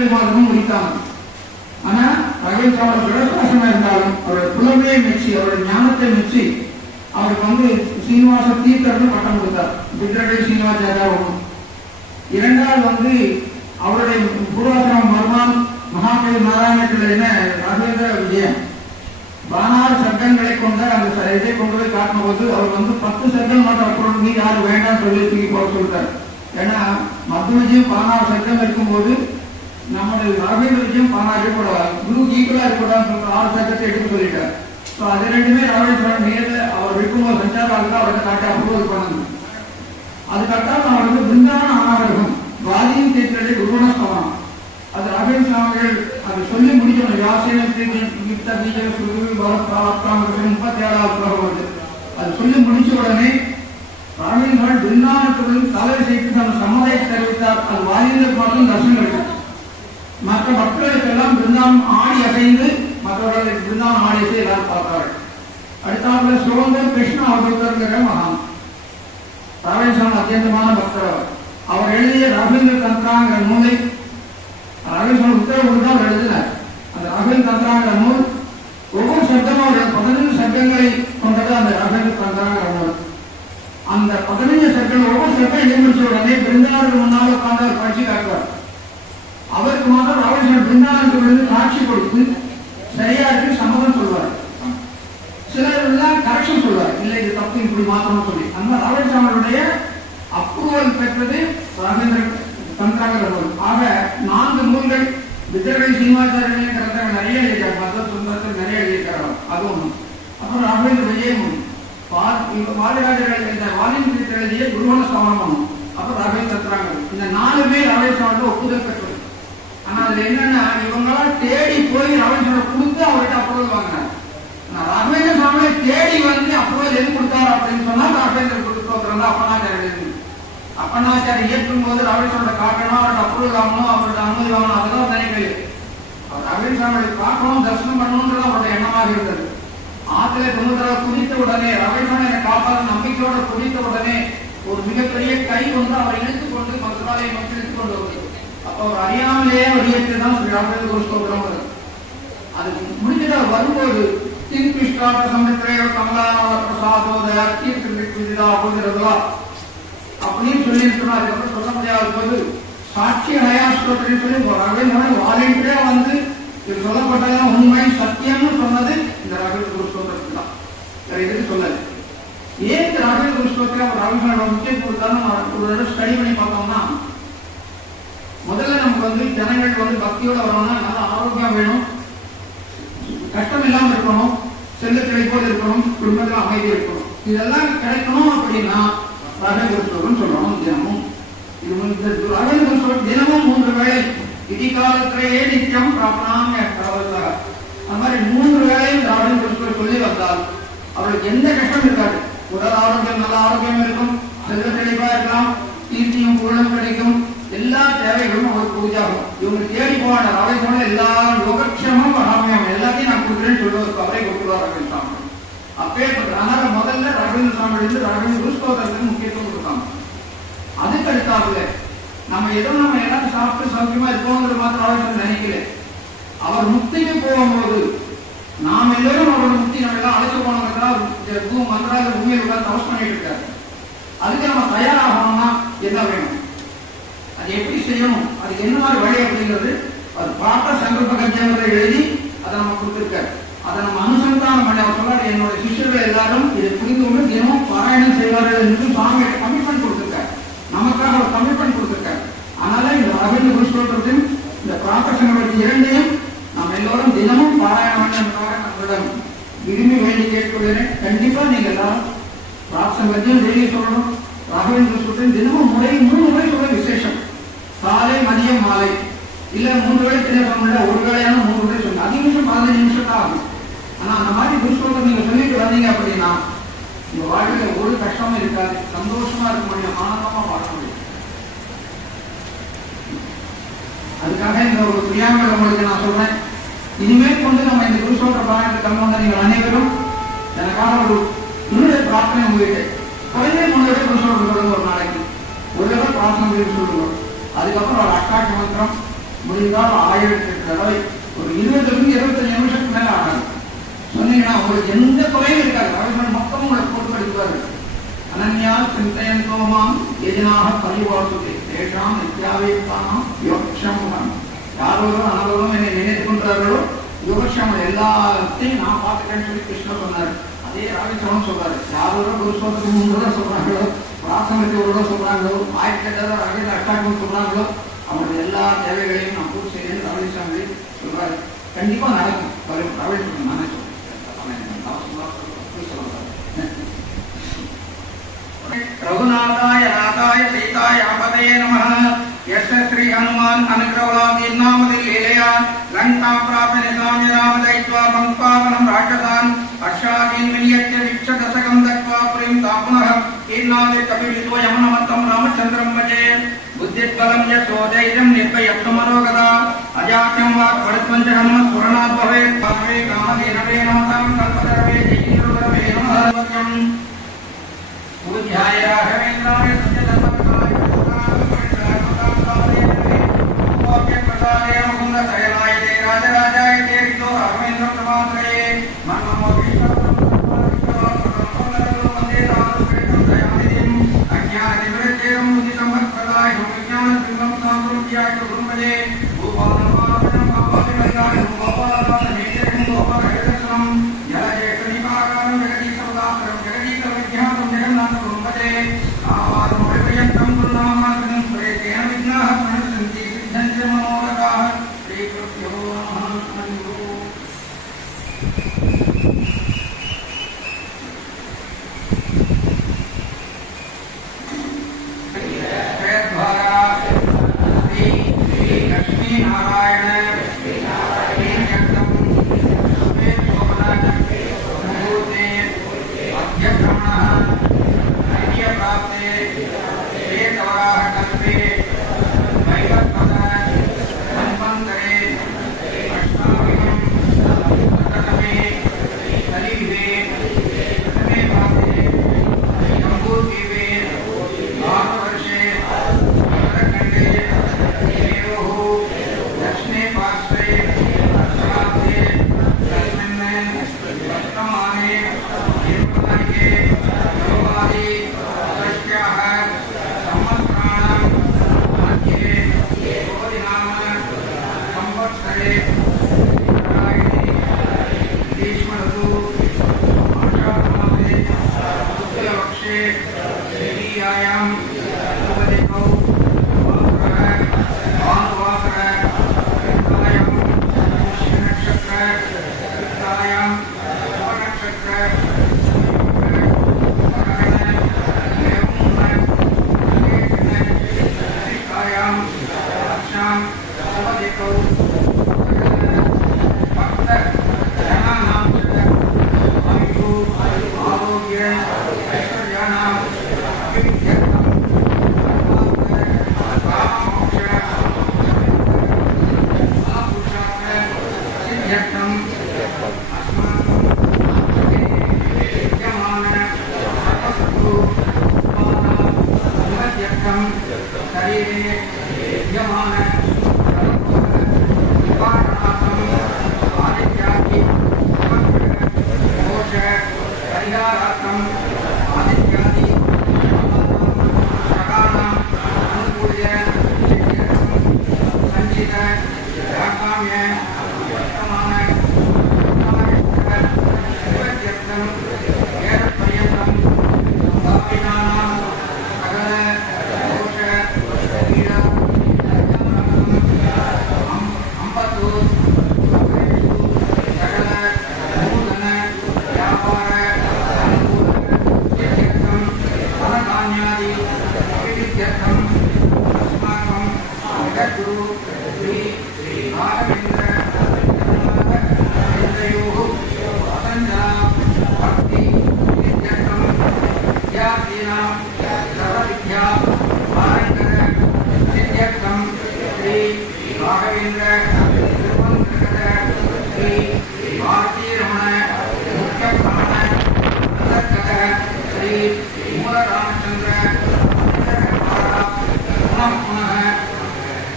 திங்கள் மாதமும் முடித்தாங்க. ஆனா ராகவேந்திர சுவாமி பிரகாசமா இருந்தாலும் அவருடைய புலமையை மெச்சி அவருடைய ஞானத்தை மெச்சி அவருக்கு சீனிவாச தீர்த்தர்னு பட்டம் கொடுத்தார். பித்ரகை சீனிவாசாரியா ஒன்று. இரண்டாவது அவருடைய பூர்வாசிரமம் மர்மான் மகாகவி நாராயணத்தில் என்ன ராகவேந்திர விஜயம் பானாறு சர்க்கங்களை கொண்ட அந்த இதை கொண்டு போய் காட்டும் போது அவர் 10 சர்க்கம் மட்டும் அப்புறம் நீ யாரும் வேண்டாம் சொல்லி தூக்கி போக சொல்லிட்டார். ஏன்னா மத்த விஜயம் 16 சர்க்கம் இருக்கும்போது நம்முடைய ராகவேந்திர விஜயம் 16 இருக்கக்கூடாது, குரு ஈக்குவலா இருக்கக்கூடாதுன்னு சொல்ற 6 சர்க்கத்தை எடுத்து சொல்லிட்டார். அது ரெண்டுமே ராகவேந்திர நேரில் அவர் இருக்கும்போது சஞ்சாரம் அவரை காட்டி அப்ரூவல் பண்ணணும். அதுக்கப்புறம் அவர் பிருந்தாவன ஆனாவரகம் வாதியின் தேர்தலை குருவனஸ்தவனம் அது ராகவேந்திர சுவாமிகள் அது சொல்லி முடிக்கணும். யாசேன கீர்த்த பீஜ சுருவி பரத்ராம் 37வது ஸ்லோகம் அது சொல்லி முடிச்ச உடனே ராகவேந்திரன் பிருந்தாவனத்துடன் தலை செய்து தன் சம்மதத்தை தெரிவித்தார். அது வாதியர்களுக்கு மட்டும் தரிசனம் கிடைக்கும். மற்ற மக்களுக்கெல்லாம் பிருந்தாவனம் ஆடி அசைந்து மற்றவர்களுக்கு பிருந்தாவனம் ஆடி அசை எல்லாரும் பார்த்தார்கள். அடுத்தாப்புல சுரந்தர் கிருஷ்ண அவதூதர் மகான் ராகவேந்திர அத்தியந்தமான பக்தர். அவர் எழுதிய ராகவேந்திர தந்திராங்கிற நூலை ராகவேந்திர உத்தரவு தான் எழுதினார். அந்த ராகவேந்திர தந்திராங்கிற நூல் ஒவ்வொரு சப்தமும் 15 சர்க்கங்களை கொண்டது. அந்த ராகவேந்திர தந்திராங்கிற நூல் அந்த 15 சர்க்கங்கள் ஒவ்வொரு சர்க்கம் எழுதி முடிச்ச உடனே பிருந்தாவனுக்கு முன்னால் உட்கார்ந்து அவர் காட்சி காட்டுவார். அவருக்கு மாத்திரம் ராகவேந்திரன் பிருந்தாவனத்துக்கு காட்சி கொடுத்து சரியா இருக்கு சம்மதம் சொல்வார். சிலர் எல்லாம் கரெக்ஷன் சொல்வார், இல்லை இது தப்பு இப்படி மாற்றணும் சொல்லி. அந்த ராகவேந்திரனுடைய அப்ரூவல் பெற்றது ராகவேந்திர தந்திராங்கிற நூல். ஆக 4 நூல்கள் வித்ரகை சீனிவாசாரிகள் கிரந்தங்கள் நிறைய எழுதியிருக்காரு. மத சுந்தரத்தில் நிறைய எழுதியிருக்காரு. அது ஒண்ணு. அப்புறம் ராகவேந்திர விஜயம் ஒண்ணு. வாதிராஜர்கள் எழுதிய வாலின் எழுதிய குருவன ஸ்தவனம் ஒண்ணு. அப்புறம் ராகவேந்திர தந்திராங்கள். இந்த 4மே ராகவேந்திர ஒப்புதல் பெற்றது. ஆனா அதுல என்னன்னா இவங்களாம் தேடி போய் ராகவேந்திர கொடுத்து அவர்கிட்ட அப்ரூவல் வாங்கினார். ராகவேந்திர சுவாமியை தேடி அப்ரூவல் எது கொடுத்தாரு அப்படின்னு சொன்னா ராகவேந்திர கொடுத்து அப்பனாச்சாரிய அப்பனாச்சாரி இயற்றும் போது ராகவேந்திரோட காட்டணும், அவரோட அப்ரூவல் வாங்கணும், அவரோட அனுமதி வாங்கணும். அதெல்லாம் நினைக்கல. அவர் ராகவேந்திர சுவாமியை பார்க்கணும், தரிசனம் பண்ணணும்ன்றது அவருடைய எண்ணமாக இருந்தது. ஆத்திலே 90 குதித்த உடனே ராகவேந்திரன் என்னை காப்பாத நம்பிக்கையோட குதித்த உடனே ஒரு மிகப்பெரிய கை அவரை இழுத்துக் கொண்டு மதுராலயை நோக்கி இழுத்துக் கொண்டு வருது. அப்ப அவர் அறியாமலேயே வெளியேற்றுதான் ஸ்ரீ ராகவேந்திர குருஸ்தோத்திரம் வருது. அது முடிஞ்சது. வரும்போது தின்பிஷ்டாட்ட சமித்ரேவ கமலானவ பிரசாதோதய கீர்த்திதா போகிறதா அப்படின்னு சொல்லி சொன்னா அதுக்கப்புறம் சொல்ல முடியாத போது சாட்சி ஹயாஸ்தோத்திரம் சொல்லி ராகவேந்திரன் வாலண்டியரா இது சொல்லப்பட்டதான் உண்மை சத்தியம்னு சொன்னது இந்த ராகவேந்திர குருஸ்தோத்திரத்துக்கு தான். வேற எதுக்கு சொல்லல. ஏன் ராகவேந்திர குருஸ்தோத்திரம் ராகவேந்திரன் முக்கியம் கொடுத்தாலும் ஒரு தடவை ஸ்டடி பண்ணி பார்த்தோம்னா முதல்ல நமக்கு ஜனங்கள் பக்தியோட வரணும்னா நல்ல ஆரோக்கியம் வேணும், கஷ்டம் இல்லாம இருக்கணும், செல்ல கிடைப்போடு இருக்கணும், குடும்பத்தில் அமைதி இருக்கணும். இதெல்லாம் கிடைக்கணும் அப்படின்னா ராகவேந்திர ஸ்லோகம் சொல்லணும். தினமும் ராகவேந்திர ஸ்லோகம் தினமும் 3 வேளை இடிகாலத்திலேயே நித்தியம் பிராப்னாம். அந்த மாதிரி 3 வேளையும் ராகவேந்திர ஸ்லோகம் சொல்லி வந்தால் அவருக்கு எந்த கஷ்டம் இருக்காது. உடல் ஆரோக்கியம் நல்ல ஆரோக்கியம் இருக்கும், செல்ல கிடைப்பா இருக்கலாம், கீர்த்தியும் புகழும் கிடைக்கும், எல்லா தேவைகளும் அவருக்கு பூஜாகும். இவங்க தேடி போவாங்க ராகவேந்திரன் எல்லா யோகக்ஷமும் ராமியம் எல்லாத்தையும் நான் கொடுக்குறேன்னு சொல்லுவதற்கு அவரே கொடுத்துருவார் ராகவேந்திர சுவாமி. அப்பேற்பட்ட அதனால முதல்ல ராகவேந்திர சுவாமி ராகவேந்திர குருஸ்தோத்திரத்துக்கு முக்கியத்துவம் கொடுத்தாங்க. அதுக்கு அடுத்தாப்புல நம்ம எல்லாரும் சாப்பிட்டு சௌக்கியமா இருக்கோங்கிறது மாத்திரம் ராகவேந்திரன் நினைக்கல. அவர் முக்திக்கு போகும்போது நாம் எல்லோரும் அவரோட முக்தி நம்ம எல்லாம் அழைச்சு போனோம்னா மந்திரால பூமியில் உட்கார்ந்து தவஸ் பண்ணிட்டு இருக்காரு. அதுக்கு நம்ம தயாராகணும்னா என்ன வேணும், அது எப்படி செய்யணும், அதுக்கு என்ன மாதிரி வழி அப்படிங்கிறது அது பார்த்த சங்கல்ப கஜ்ஜாமத்தை எழுதி அதை நம்ம கொடுத்திருக்காரு. அதை நம்ம அனுசந்தானம் பண்ணி அவர் சொல்றாரு, என்னோட சிஷ்யர்கள் எல்லாரும் இதை புரிந்து கொண்டு தினமும் பாராயணம் செய்வார்கள் என்று சுவாமி கமிட்மெண்ட் கொடுத்திருக்காரு. நமக்காக ஒரு கமிட்மெண்ட் கொடுத்திருக்காரு. அதனால இந்த ராகவேந்திர குருஸ்தோத்திரத்தின் இந்த பிரார்த்த சங்கல்பத்தை இரண்டையும் நம்ம எல்லோரும் தினமும் பாராயணம் பண்ண நம்மளிடம் விரும்பி வேண்டி கேட்கிறேன். கண்டிப்பா நீங்க எல்லாரும் பிரார்த்தம் டெய்லி சொல்லணும். ராகவேந்திர குருஸ்தோத்திரம் தினமும் 3 முறை சொல்ல விசேஷம். காலை மதியம் மாலை இல்ல 3 வேளை தினமும் ஒரு வேளையான 3 வேளை சொல்லுங்க. 5 நிமிஷம் 15 நிமிஷம் தான் ஆகும். ஆனா அந்த மாதிரி குருஸ்தோத்திரம் நீங்க சொல்லிட்டு வந்தீங்க அப்படின்னா உங்க வாழ்க்கையில ஒரு கஷ்டமும் இருக்காது, சந்தோஷமா இருக்க முடியும், ஆனந்தமா வாழ முடியும். அதுக்காக இந்த ஒரு பிரியாமல் உங்களுக்கு நான் சொல்றேன். இனிமேல் கொண்டு நம்ம இந்த குருஸ்தோத்திர பாராயணத்தை கலந்து நீங்கள் அனைவரும் எனக்காக ஒரு இன்னொரு பிரார்த்தனை உங்ககிட்ட குறைந்தே 3 தடவை குருஸ்தோத்திரம் சொல்லுங்க. ஒரு நாளைக்கு ஒரு தடவை பிரார்த்தனை சொல்லுங்க. அதுக்கப்புறம் ஒரு அட்டாட்சி மந்திரம் முடிந்தால் 1008 தடவை ஒரு 20 25 நிமிஷத்துக்கு மேல ஆகணும். சொன்னீங்கன்னா உங்களுக்கு எந்த குறையும் இருக்காது. ராமேஸ்வரன் மொத்தமும் உங்களை போட்டு படிப்பாரு. அனன்யா சிந்தையந்தோமாம் எதினாக பரிவாசுதே தேஷாம் நித்யாவேத்தானாம் யோக்ஷமம். யாரோரும் அனவரும் என்னை நினைத்துக் கொண்டார்களோ யோகக்ஷமம் எல்லாத்தையும் நான் பார்த்துட்டேன்னு சொல்லி கிருஷ்ணர் சொன்னார். அதே ராமேஸ்வரன் சொல்றாரு. யாரோரும் குருஸ்வத்துக்கு 3 தடவை சொல்றாங்களோ, பிராசனத்துக்கு 1 தடவை சொல்றாங்களோ, 1008 தடவை அஷ்டாங்கம் சொல்றாங்களோ, அவருடைய எல்லா தேவைகளையும் நான் பூர்த்தி செய்யணும் ராமேஸ்வரன் சொல்றாரு. கண்டிப்பா நடக்கும். ராமேஸ்வரன் நானே சொல்றேன். रघुनाथाय नाथाय सीताय आपदे नमः। यस्य श्री हनुमान अनुग्रहादीनामदि लीलया लंका प्राप्य निशाम्य राम दैत्वा पंक्पावनं राक्षसान् अश्वादीन् विनियत्य विक्षदशकं दत्त्वा पुरीं तापुनः कीर्णादि कपिलितो यमनमत्तं रामचन्द्रं भजे। बुद्धिद्बलं यशोधैर्यं निर्भयत्वमरोगता अजात्यं वाक् पडत्वं च हनुमत् स्फुरणात् भवेत्। कामे कामधेनवे नमतां कल्पतरवे जयीन्द्रवे नमः। पूज्याय राघवेन्द्राय सत्यधर्मकाय प्रसादे मुकुन्द शयनाय ते राजराजाय ते रितो राघवेन्द्र प्रमात्रये मनमो वन्दे रामकृष्णं दयानिधिम् अज्ञाननिवृत्तेरं बुद्धिसम्पत्प्रदाय विज्ञानबिम्बं साम्प्रत्याय कुर्मजे भूपालपालनं भगवतिवन्दाय भूपालपालनेत्रं गोपालहृदयं जलजेष्ठनिपाकारं जगदीशवदात्रं जगदीशविज्ञातं जगन्नाथं कुर्मजे आवादं पर्यन्तं गुरुनामार्गं प्रयतेन विघ्नाः प्रणश्यन्ति सिद्धन्ति मनोरथाः। श्रीकृष्णो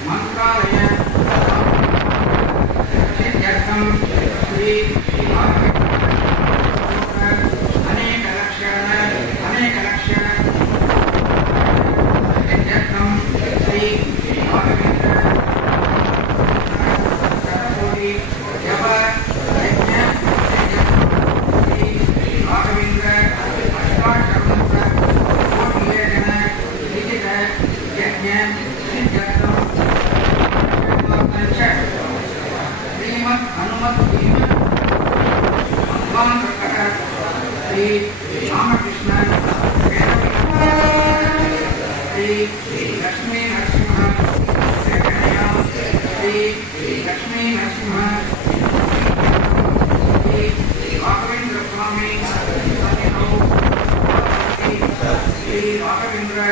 मंत्रालय श्री रामकृष्ण श्री लक्ष्मी नरसिंह श्री लक्ष्मी नरसिंह श्री राघवेंद्र स्वामी श्री राघवेंद्र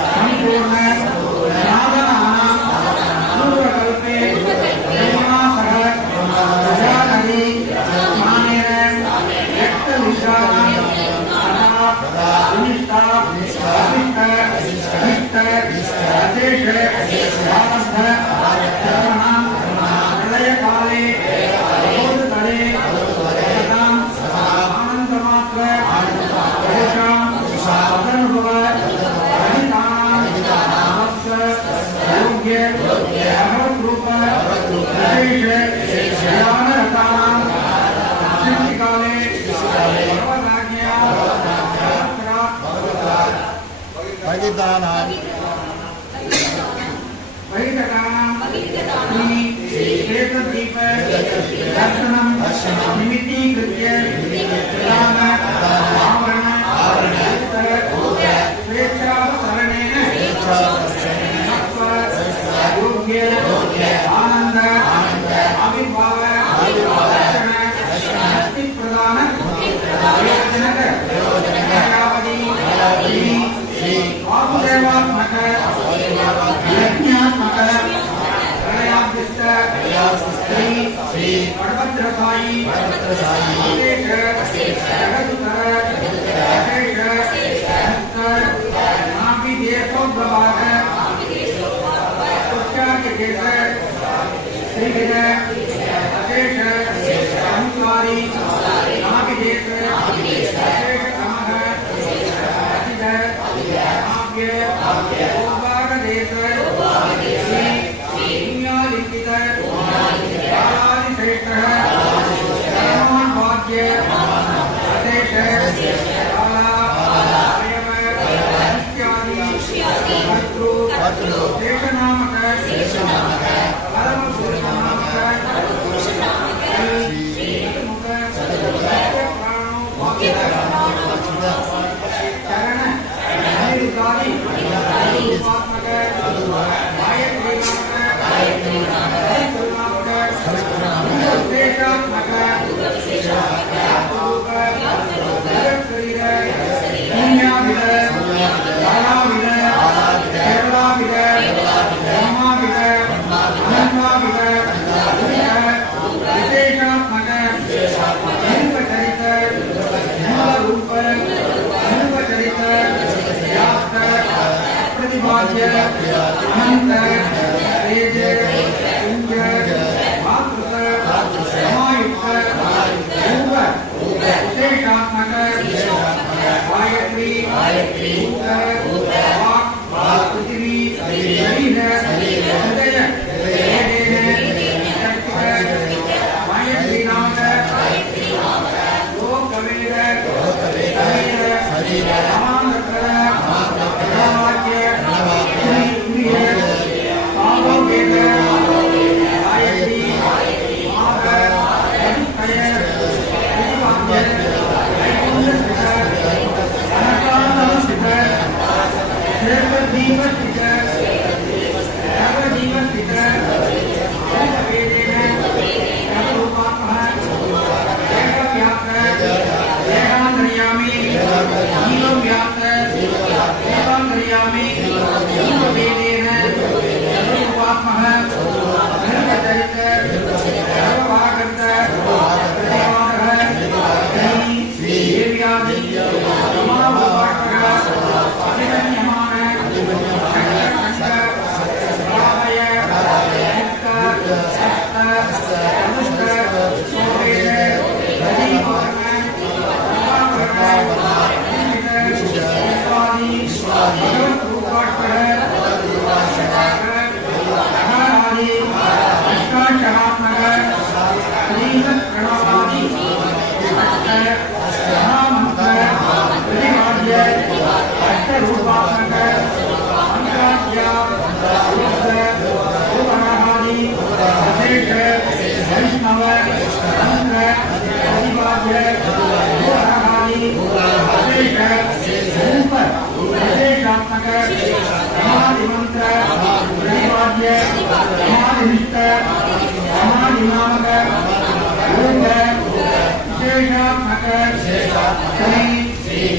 संपूर्ण साधनानां पूर्वकल्पे ब्रह्मासह प्रजानदी मानेन व्यक्तविषयाणां तथा विनिष्टा अभिष्ट अशेष प्रारब्ध कर्मणां प्रलयकाले बोधतले आनन्दमात्र तेषां तदनुभव योग्य भगवद्रूप विशेष ज्ञानरतानां सिद्धिकाले भगवदाज्ञया श्वेतदीप दर्शनं निमित्तीकृत्य आवरण स्वेच्छावसरणेन योग्य आनंद आविर्भाव दर्शन मुक्ति प्रदान वासुदेवात्मक यज्ञात्मक प्रलयाभ्यस्त श्री वटभद्रसायी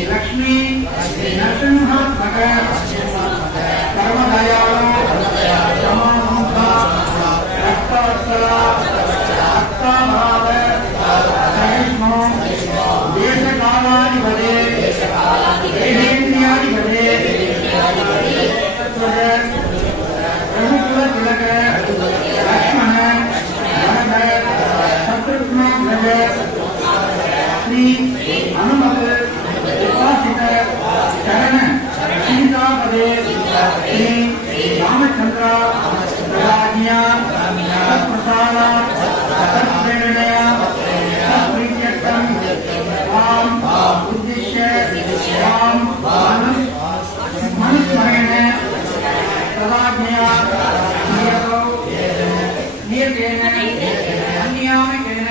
लक्ष्मी नरसिंहात्मक ரகுகுல திலக லக்ஷ்மண பரத சத்ருக்ன கிரக ஸ்ரீ அனுமத உபாசித சரண சீதாபதே ஸ்ரீ ராமச்சந்திரா ராஜ்யா பிரசாத சத்பிரேரணயா சத்பிரியக்தம் வாம் உத்திஷ்ய வாம் மனுஸ்மரேண பிரதாஜ்யா நியதோ நியதேன அந்நியாமிகேன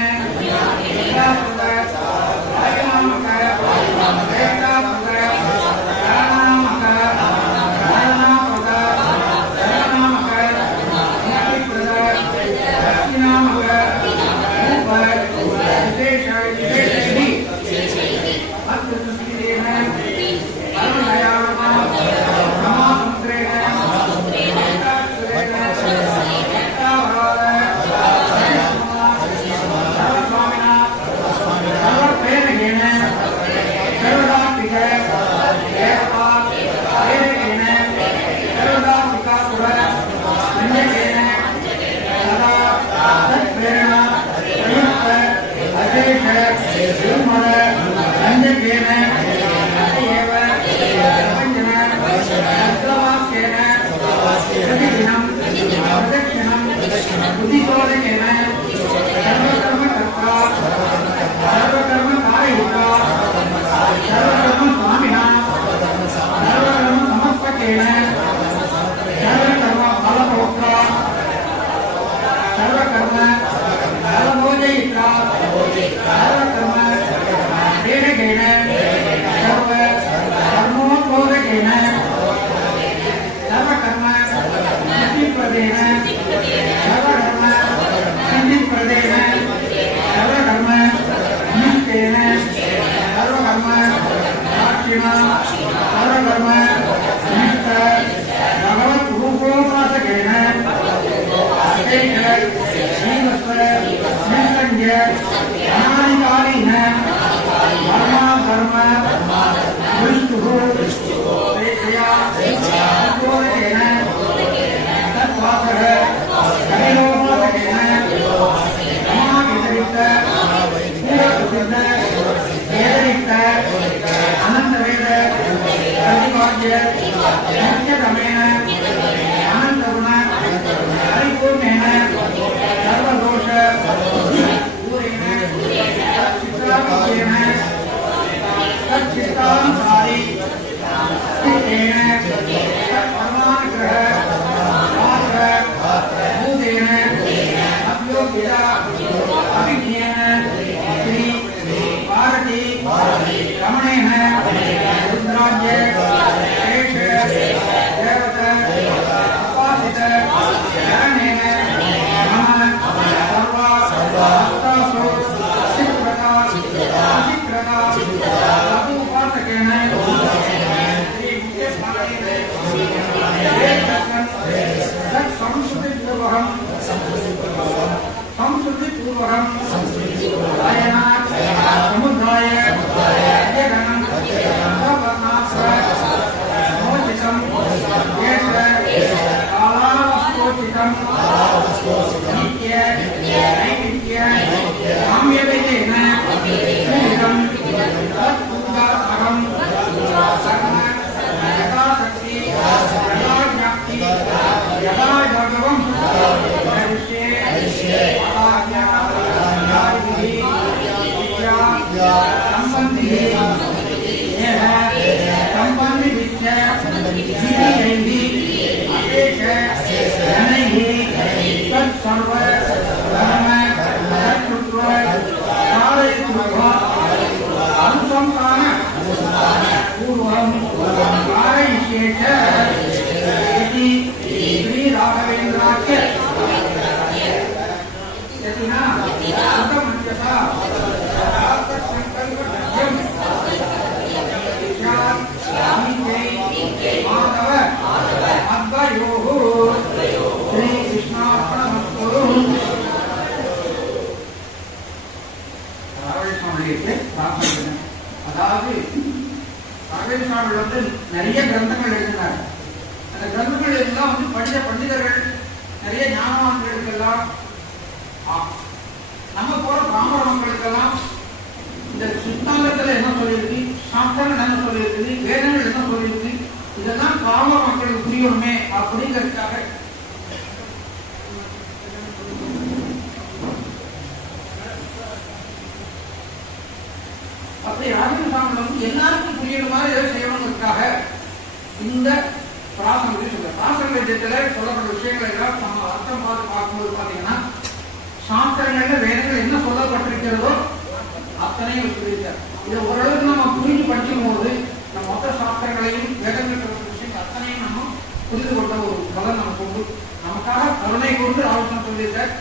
நிறைய கிரந்தங்கள் எழுதினார். அந்த கிரந்தங்கள் மக்களுக்கெல்லாம் நம்ம போற பாமர மக்களுக்கெல்லாம் இந்த சித்தாந்தத்துல என்ன சொல்லியிருக்கு, சாஸ்திரங்கள் என்ன சொல்லியிருக்கு, வேதங்கள் என்ன சொல்லியிருக்கு, இதெல்லாம் பாமர மக்களுக்கு புரியணுமே அப்படிங்கிறதுக்காக அப்படி ராஜேந்திர சாமி வந்து எல்லாருக்கும் புரியணும் மாதிரி ஏதோ செய்யணுங்கிறதுக்காக இந்த பிராசங்கத்தை சொல்ற பிராசங்கத்துல சொல்லப்பட்ட விஷயங்களை எல்லாம் நம்ம அர்த்தம் பார்க்கும்போது பாத்தீங்கன்னா சாஸ்திரங்கள்ல வேதங்கள் என்ன சொல்லப்பட்டிருக்கிறதோ அத்தனையும் சொல்லியிருக்காரு. இதை ஓரளவுக்கு நம்ம புரிஞ்சு படிக்கும் போது நம்ம மொத்த சாஸ்திரங்களையும் வேதங்கள் சொல்ற விஷயங்கள் அத்தனையும் நம்ம புரிந்து கொண்ட ஒரு பலன் நமக்கு உண்டு. நமக்காக கருணை கொண்டு ஆலோசனை சொல்லியிருக்கார்.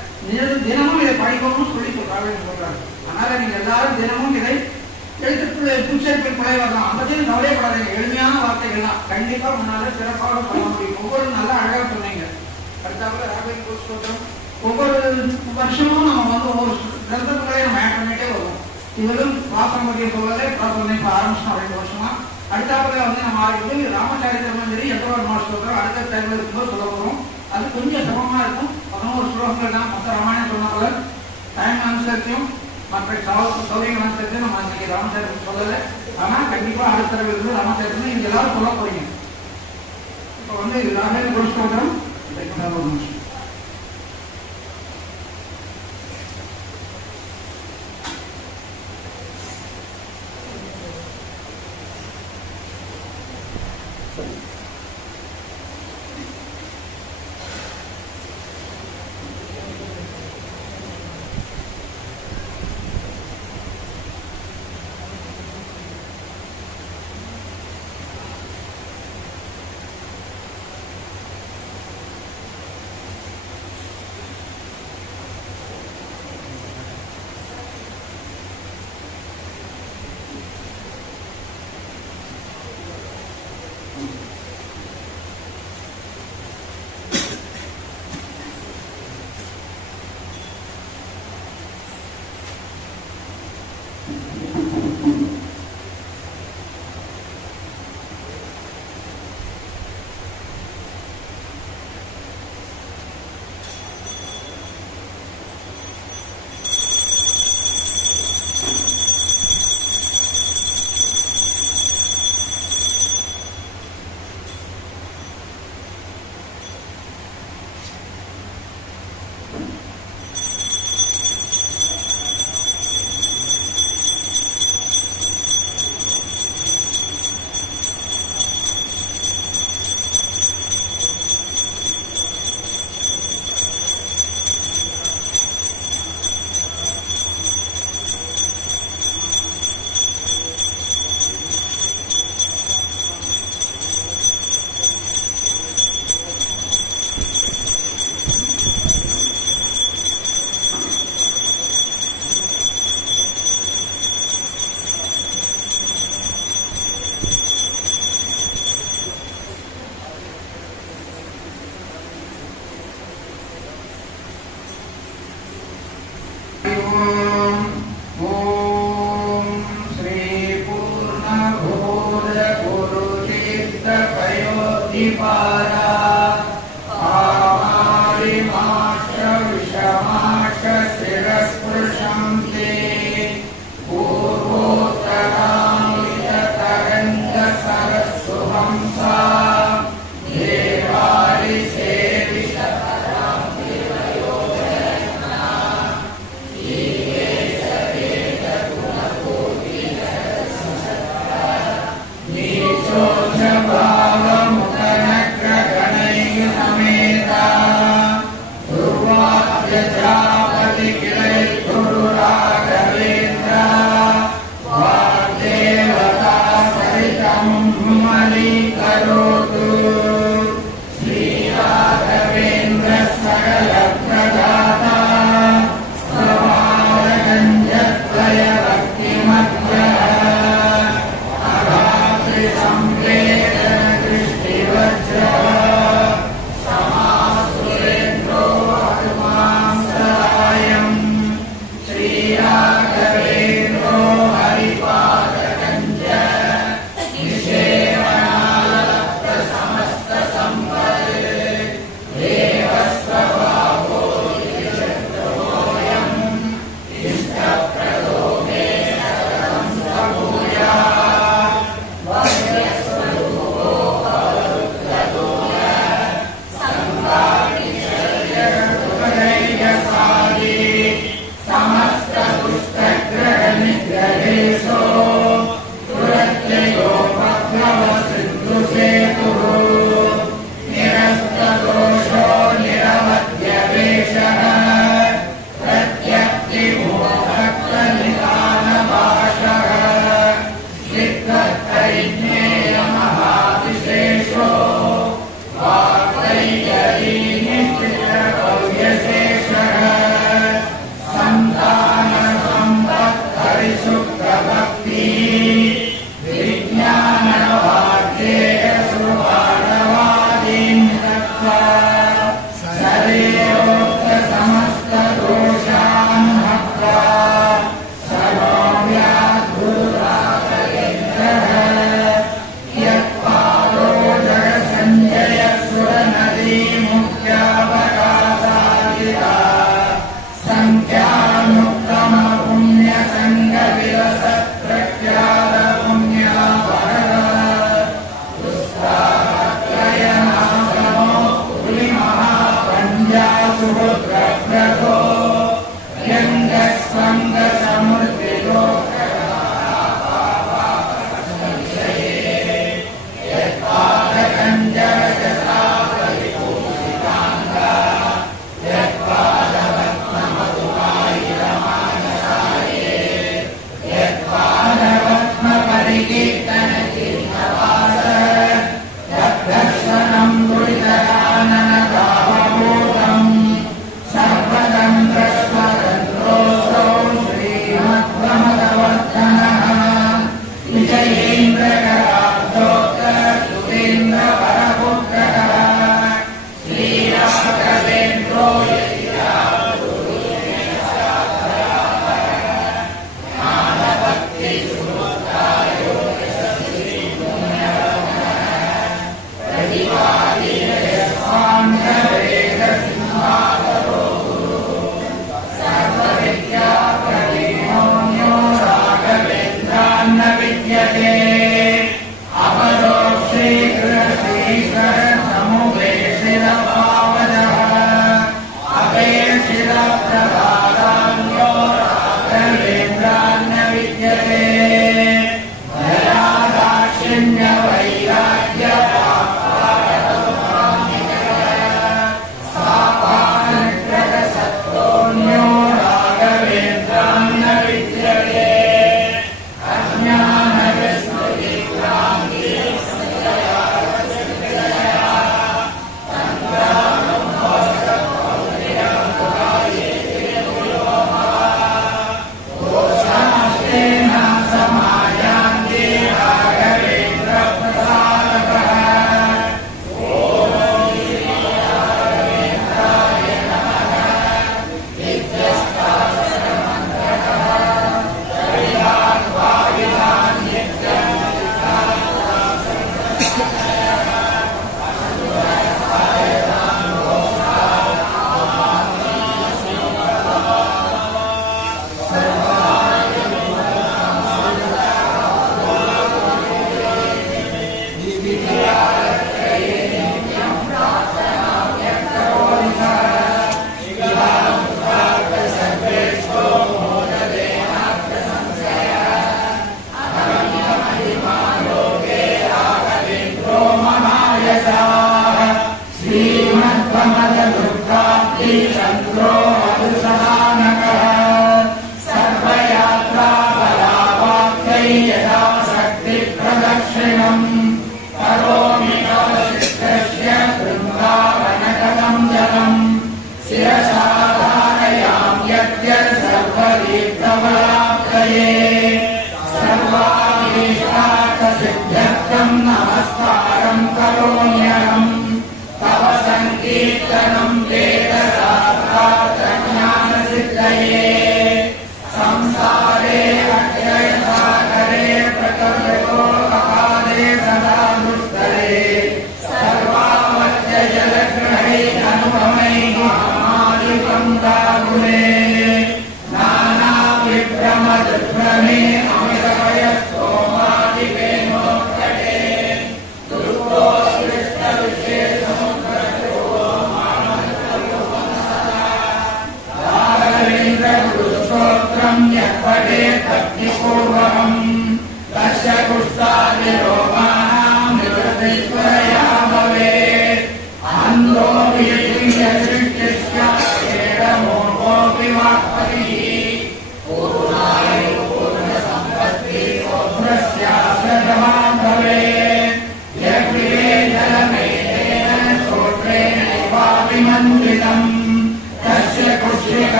தினமும் இதை படிக்கணும்னு சொல்றாரு. அதனால நீங்க எல்லாரும் தினமும் இதை எழுத்துக்குள்ள பூச்சேர்ப்பில் பிழை வரலாம், அந்த பத்தி கவலைப்படாதீங்க. எளிமையான வார்த்தைகள் தான் கண்டிப்பா முன்னால சிறப்பாக சொல்ல முடியும். ஒவ்வொரு நல்லா அழகா சொன்னீங்க. அடுத்தாப்புல ராகவேந்திர ஸ்தோத்திரம் ஒவ்வொரு வருஷமும் நம்ம வந்து ஒவ்வொரு கிரந்தங்களையும் நம்ம ஆட் பண்ணிட்டே வருவோம். இவரும் வாசமதியை சொல்லலை சொன்ன இப்ப ஆரம்பிச்சோம் 2 வருஷமா. அடுத்தாப்புல வந்து நம்ம ஆரம்பிச்சு ராமச்சரித்திரமும் சரி எவ்வளவு ஸ்தோத்திரம் அடுத்த டைம்ல இருக்கும்போது சொல்ல போறோம். அது கொஞ்சம் சிரமமா இருக்கும். 11 ஸ்லோகங்கள் தான் மொத்த ராமாயணம் சொன்ன போல டைம் அனுசரிச்சும் மற்ற சௌரியங்கள் அனுசரிச்சு நம்ம இன்னைக்கு ராமச்சரித்திரம் சொல்லலை. ஆனா கண்டிப்பா அடுத்த தடவை இருந்து ராமச்சரித்திரம் நீங்க எல்லாரும் சொல்ல போறீங்க. இப்ப வந்து ராமேந்திர ஸ்தோத்திரம் ஒரு நிமிஷம். Bhava Mukana Kranai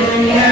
Yoginya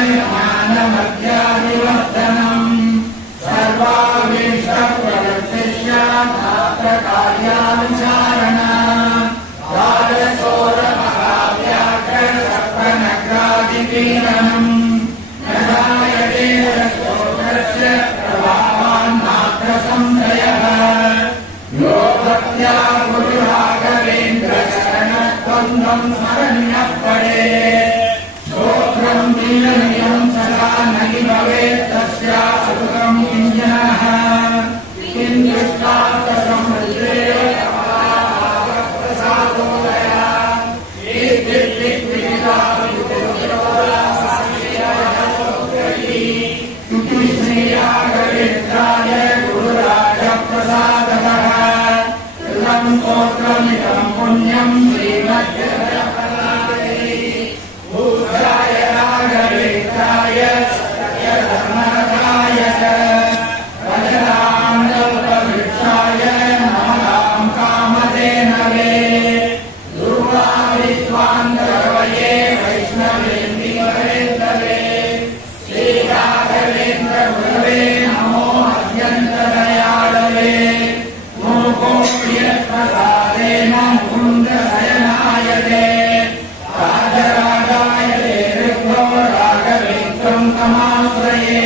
महाश्रये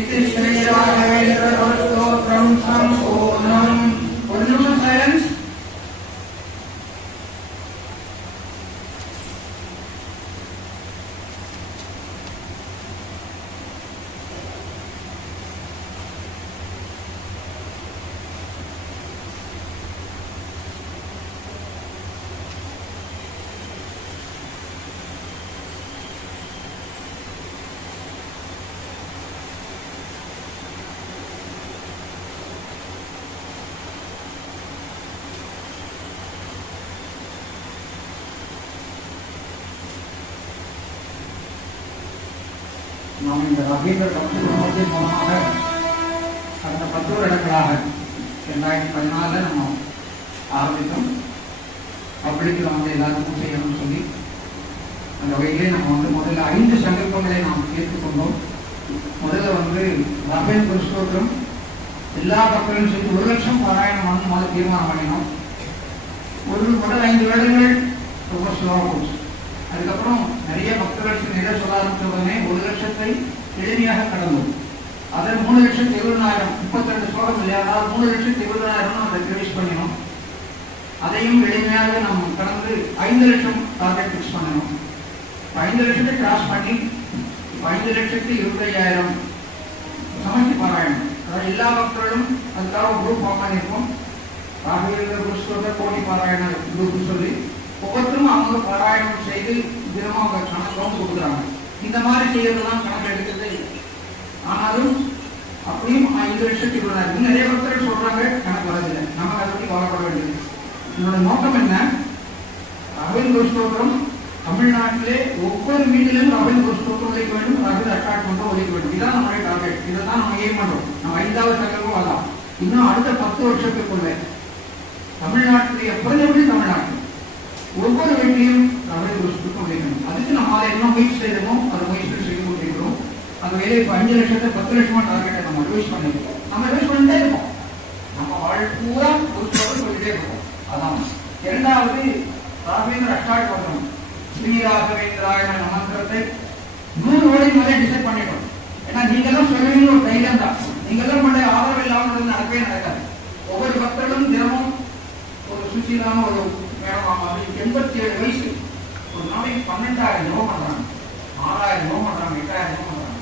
इति श्री राघवेन्द्र स्तोत्रम संपूर्णम. silence. நாம் இந்த ராகவேந்திர பக்தி குடும்பத்தின் மூலமாக கடந்த 10 வருடங்களாக 2014 நம்ம ஆரம்பித்தோம். பப்ளிக்கில் வந்து எல்லாருக்கும் செய்யணும்னு சொல்லி அந்த வகையிலே நம்ம முதல்ல 5 சங்கல்பங்களை நாம் ஏற்றுக்கொண்டோம். முதல்ல ராகவேந்திர ஸ்தோத்திரம் எல்லா பக்தர்களும் சேர்த்து 1 லட்சம் பாராயணம் முதல்ல தீர்மானம் பண்ணினோம். முதல் 5 வருடங்கள் ரொம்ப ஸ்லோவாக போச்சு. அதுக்கப்புறம் நிறைய பக்தர்கள் நிறைய சொல்ல ஆரம்பிச்ச உடனே 1 லட்சத்தை எளிமையாக கடந்தோம். அதில் 3,70,000 32 ஸ்லோகம் இல்லையா, 3,70,000 நம்ம ரிவைஸ் பண்ணினோம். அதையும் எளிமையாக நம்ம கடந்து 5 லட்சம் டார்கெட் பிக்ஸ் பண்ணணும். 5 லட்சத்தை கிராஸ் பண்ணி 5,25,000 சமஷ்டி பாராயணம். அதாவது எல்லா பக்தர்களும் அதுக்காக குரூப் ஃபார்ம் பண்ணியிருக்கோம். ராகவேந்திர குருஸ்தோத்திர கோடி பாராயண குரூப் சொல்லி ஒவ்வொருத்தரும் அவங்க பாராயணம் செய்து தினமும் அவங்க கணக்கு கொடுக்குறாங்க. இந்த மாதிரி செய்யறதுலாம் கணக்கு எடுக்கிறது. ஆனாலும் அப்படியும் 5 லட்சத்துக்கு இவ்வளவு நிறைய பக்தர்கள் சொல்றாங்க, கணக்கு வரதில்லை. நம்ம அதை பற்றி கவலைப்பட வேண்டியது. என்னோட நோக்கம் என்ன, ராகவேந்திர ஸ்தோத்திரம் தமிழ்நாட்டிலே ஒவ்வொரு வீட்டிலும் ராகவேந்திர ஸ்தோத்திரம் ஒழிக்க வேண்டும், ராகவேந்திர அட்டாட்மெண்ட்டும் ஒழிக்க வேண்டும். இதுதான் நம்மளுடைய டார்கெட். இதை தான் நம்ம ஏம் பண்றோம். நம்ம 5வது சங்கல்பம் அதான். இன்னும் அடுத்த 10 வருஷத்துக்குள்ள தமிழ்நாட்டிலேயே குறைஞ்சபடி தமிழ்நாட்டில் ஒவ்வொரு வீட்லையும் ராகவேந்திர ஸ்தோத்திரம் ஒழிக்கணும். அதுக்கு நம்ம அதை என்ன முயற்சி செய்யணுமோ அதை முயற்சி செய்து கொண்டிருக்கிறோம். அந்த வேலையை இப்போ 5 லட்சத்தை 10 லட்சமா டார்கெட்டை நம்ம ரிவைஸ் பண்ணிருக்கோம். நம்ம ரிவைஸ் பண்ணிட்டே இருக்கோம். நம்ம வாழ்க்கை பூரா ஒரு ஸ்லோகம் சொல்லிட்டே இருக்கோம். அதான். இரண்டாவது ராகவேந்திர அஷ்டாட்சரம் ஸ்ரீ ராகவேந்திராய மந்திரத்தை 100 கோடி மேலே டிசைட் பண்ணிட்டோம். ஏன்னா நீங்கெல்லாம் சொல்லுவீங்க ஒரு தைரியம் தான். நீங்கெல்லாம் பண்ண ஆதரவு இல்லாமல் நடக்கவே நடக்காது. ஒவ்வொரு பக்தர்களும் தினமும் ஒரு சுசீலான ஒரு மேடம் 87 வயசு ஒரு நாளைக்கு 12,000 ரூபா பண்றாங்க, 6,000 ரூபா பண்றாங்க, 8,000 ரூபா பண்றாங்க.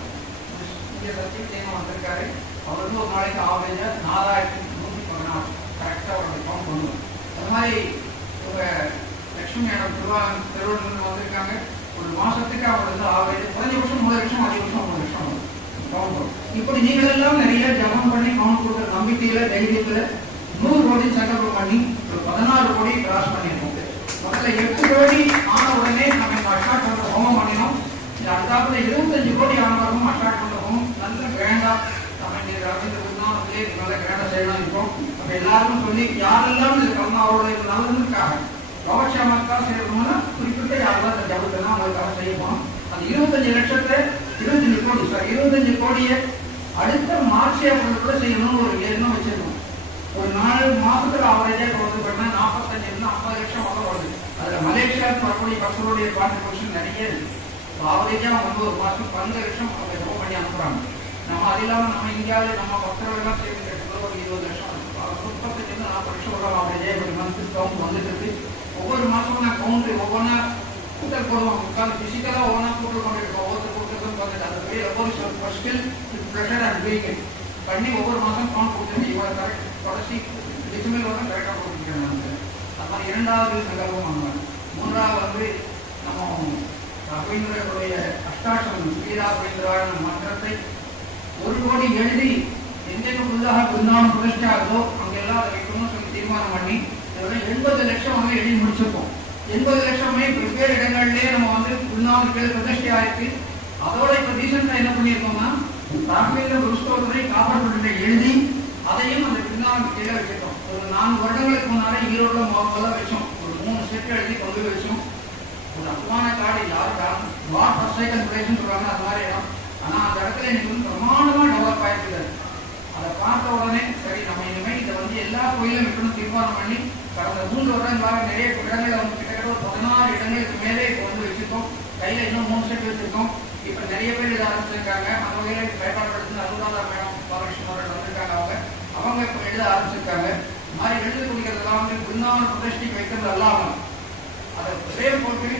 சத்தியத்தேன வந்திருக்காரு. அவர் ஒரு நாளைக்கு ஆவரேஜா 4,116 கரெக்டா அவரோட கவுண்ட் பண்ணுவோம். அது மாதிரி லட்சுமி மேடம் திருவள்ளூர்ல வந்திருக்காங்க. ஒரு மாசத்துக்கு அவர் ஆவரேஜ் குறைஞ்சபட்சம் 3 லட்சம், அதிகபட்சம் 3 லட்சம் கவுண்ட். இப்படி நீங்கள் எல்லாம் நிறைய ஜபம் பண்ணி கவுண்ட் கொடுக்குற நம்பிக்கையில தைரியத்துல 100 கோடி சங்கல்பம் பண்ணி 16 கோடி கிராஸ் பண்ணிருக்கோம். முதல்ல 8 கோடி ஆன உடனே நம்ம அட்டாட் பண்ற ஹோமம் பண்ணினோம். அடுத்தாப்புல 25 கோடி ஆனவரும் அட்டாட் பண்ற ஹோமம் நல்ல கிராண்டா நம்ம நல்ல கிராண்டா செய்யலாம் இருக்கோம். அப்ப எல்லாரும் சொல்லி யாரெல்லாம் இது கலந்து அவருடைய நல்லதுக்காக யோகக்ஷேமத்துக்காக செய்யணும்னா குறிப்பிட்ட யாரெல்லாம் இந்த ஜபத்தெல்லாம் அவங்களுக்காக செய்யணும். அந்த 25 லட்சத்தை 25 கோடியை அடுத்த மார்ச் ஏப்ரல் கூட செய்யணும்னு ஒரு எண்ணம் வச்சிருக்கோம். ஒரு 4 மாசத்துல ஆவரேஜா வந்து 45 50 லட்சம் வருது. அதுல மலேசியாவுக்கு வரக்கூடிய பக்தர்களுடைய கான்ட்ரிபியூஷன் நிறைய இருக்கு. ஆவரேஜா ஒரு மாசம் 12 லட்சம் அவங்க ஜபம் பண்ணி அனுப்புறாங்க. நம்ம அது இல்லாம நம்ம இந்தியாவில் நம்ம பக்தர்கள் எல்லாம் சேர்ந்து ஒரு 20 லட்சம் 35 40 லட்சம் வரும் ஆவரேஜா கவுண்ட் வந்துட்டு இருக்கு. ஒவ்வொரு மாசமும் நான் கவுண்ட் ஒவ்வொன்னா கூட்டல் போடுவோம். உட்காந்து பிசிக்கலா ஒவ்வொன்றா கூட்டல் கொண்டிருக்கோம். ஒவ்வொரு கூட்டத்தும் வந்துட்டு அது ஒவ்வொரு ஸ்கில் ப்ரெஷர் அண்ட் வீக்கெண்ட் பண்ணி ஒவ்வொரு மாசம் கவுண்ட் கொடுத்துட்டு இவ்வளவு கரெக்ட் கடைசி டிசம்பர் வரை கரெக்டாக கொடுத்துருக்கேன். அது மாதிரி 2வது சங்கல்பம் வாங்குவேன். 3வது நம்ம ராகவேந்திரனுடைய அஷ்டாட்சரம் ஸ்ரீ ராகவேந்திராய மந்திரத்தை 1 கோடி எழுதி எந்தெந்த புதிதாக பிருந்தாவனம் பிரதிஷ்டை ஆகுதோ அங்கெல்லாம் அதை வைக்கணும்னு சொல்லி தீர்மானம் பண்ணி 80 லட்சம் எழுதி முடிச்சிருக்கோம். 80 லட்சமே வெவ்வேறு இடங்கள்லயே நம்ம பிருந்தாவனம் பேர் பிரதிஷ்டை ஆயிருக்கு. அதோட இப்ப ரீசெண்டா என்ன பண்ணியிருக்கோம்னா ராகவேந்திர குருஸ்தோத்திரை காப்பாற்ற எழுதி அதையும் அந்த பிருந்தாவனம் கீழே வச்சிருக்கோம். ஒரு 4 வருடங்களுக்கு முன்னாலே ஈரோடுல முதல்ல வச்சோம். ஒரு 3 செட் எழுதி கொண்டு வச்சோம். ஒரு அற்புதமான காடு யாருக்கான வாட் ஃபர்ஸ்ட் பிளேஸ்ன்னு சொல்றாங்க, அது மாதிரி இடம். ஆனா அந்த இடத்துல எனக்கு பிரமாண்டமா டெவலப் ஆயிருக்கு. அதை பார்த்த உடனே சரி நம்ம இனிமேல் இதை எல்லா கோயிலும் விட்டுணும் தீர்மானம் பண்ணி கடந்த 3 வருடங்களாக நிறைய இடங்களை கிட்டத்தட்ட 16 இடங்களுக்கு மேலே இப்போ வச்சிருக்கோம். கையில இன்னும் 3 செட் வச்சிருக்கோம். இப்ப நிறைய பேர் இதை ஆரம்பிச்சிருக்காங்க. அந்த வகையில பயன்பாடுபடுத்தி அனுராதா மேடம் பாலகிருஷ்ணன் அவர்கள் வந்திருக்காங்க. அவங்க இப்ப எழுத ஆரம்பிச்சிருக்காங்க. இந்த மாதிரி எழுதக்கூடியதெல்லாம் வந்து பிருந்தாவன பிரதிஷ்டிக்கு வைக்கிறது அல்லாமல் அதை பேர் போட்டு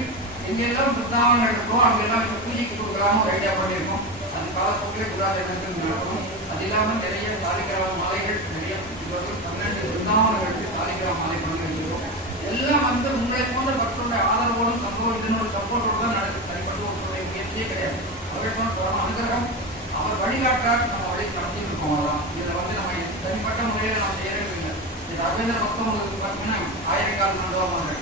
எங்கெல்லாம் பிருந்தாவனம் இருக்கோ அங்கெல்லாம் இப்ப பூஜைக்கு கொடுக்கலாம ஒரு ஐடியா பண்ணியிருக்கோம். அந்த காலப்போக்கிலே குருநாதர் நடக்கணும். அது இல்லாமல் நிறைய சாலிகிராம மாலைகள் நிறைய 12 பிருந்தாவனங்களுக்கு சாலிகிராம மாலை பண்ணி வச்சிருக்கோம். எல்லாம் வந்து உங்களை போன்ற பக்தருடைய ஆதரவோடும் சம்பவத்தினோட சப்போர்ட்டோடு தான் நடக்குது. தனிப்பட்ட ஒருவருடைய முயற்சியே கிடையாது. அவர்கள் அனுகிரகம் அவர் வழிகாட்டால் நம்ம வழி நடத்திட்டு இருக்கோம். அதான் இதில் வந்து நம்ம தனிப்பட்ட முறையில் நாம் செய்யவே இல்லை. இது ரவீந்திர பக்தம் உங்களுக்கு பார்த்தீங்கன்னா 1000 நடுவாங்க.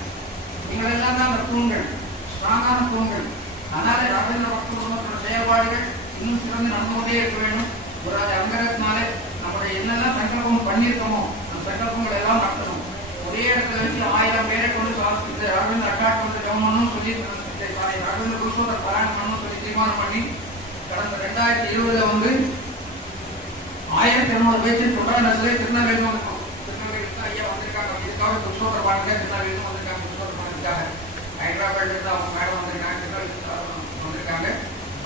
நீங்களெல்லாம் தான் அந்த தூண்கள், ஸ்ட்ராங்கான தூண்கள். அதனால ரவீந்திர பக்த குடும்பத்தோட செயல்பாடுகள் இன்னும் சிறந்து நடந்து கொண்டே இருக்க வேண்டும். ஒரு அங்கரத்தினாலே நம்முடைய என்னெல்லாம் சங்கல்பம் பண்ணியிருக்கோமோ அந்த சங்கல்பங்கள் எல்லாம் நடத்தணும். ஒரே இடத்துல வச்சு 1000 பேரை கொண்டு ரவீந்திர அட்டாக் வந்து கவர்மெண்ட்னு சொல்லி ரவீந்திர குருசோதர பாராயணம் பண்ணணும்னு சொல்லி தீர்மானம் பண்ணி கடந்த 2020 வந்து 1200 பேச்சு தொடர் நசலை திருநெல்வேலி வந்திருக்கோம். திருநெல்வேலிக்கு ஐயா வந்திருக்காங்க. இதுக்காக குருசோதர பாடல திருநெல்வேலி வந்திருக்காங்க. குருசோதர பாடலுக்காக ஹைதராபாத்ல இருந்து அவங்க மேடம் வந்திருக்காங்க. திருநெல்வேலி வந்திருக்காங்க.